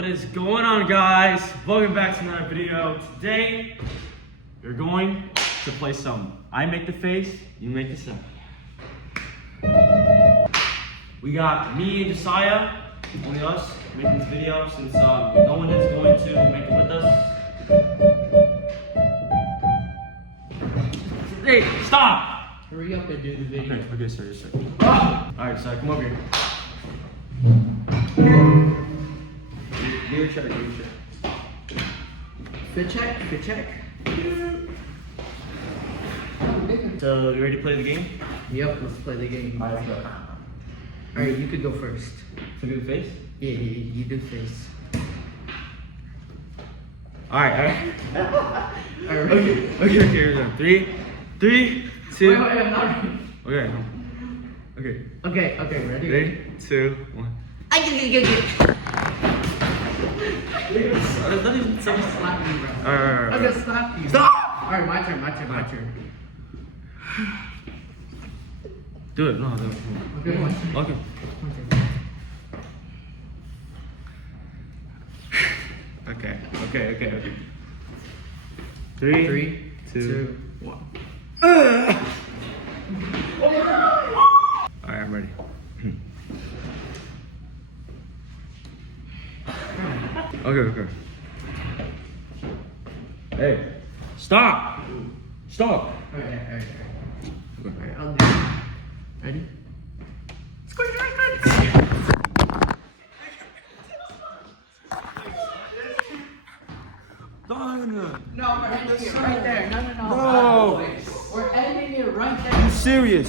What is going on, guys? Welcome back to another video. Today, you're going to play some I make the face, you make the sound. We got me and Josiah, only us, making this video since no one is going to make it with us. Hey, stop! Hurry up and do the video. Okay, sir, yes, sir. Alright, so come over here. Give your check, give your check. Fit check. So, you ready to play the game? Yep, let's play the game. Alright, let's go. Alright, you could go first. So do the face? Yeah, you do face. Alright. Alright. Okay, here we go. 3, 2. Wait, I'm not ready. Okay. Okay, ready? 3, 2, 1. That That even sounds slap me, bro. Alright. I'm gonna slap you. Stop! Alright, my turn. Do it, no. Okay, my turn. Okay. Okay. 3, 2, 1. Alright, I'm ready. Okay. Hey, stop! Alright, Okay. I'll do it. Ready? No, we're ending it right there. No. No. We're ending it right there. I'm serious.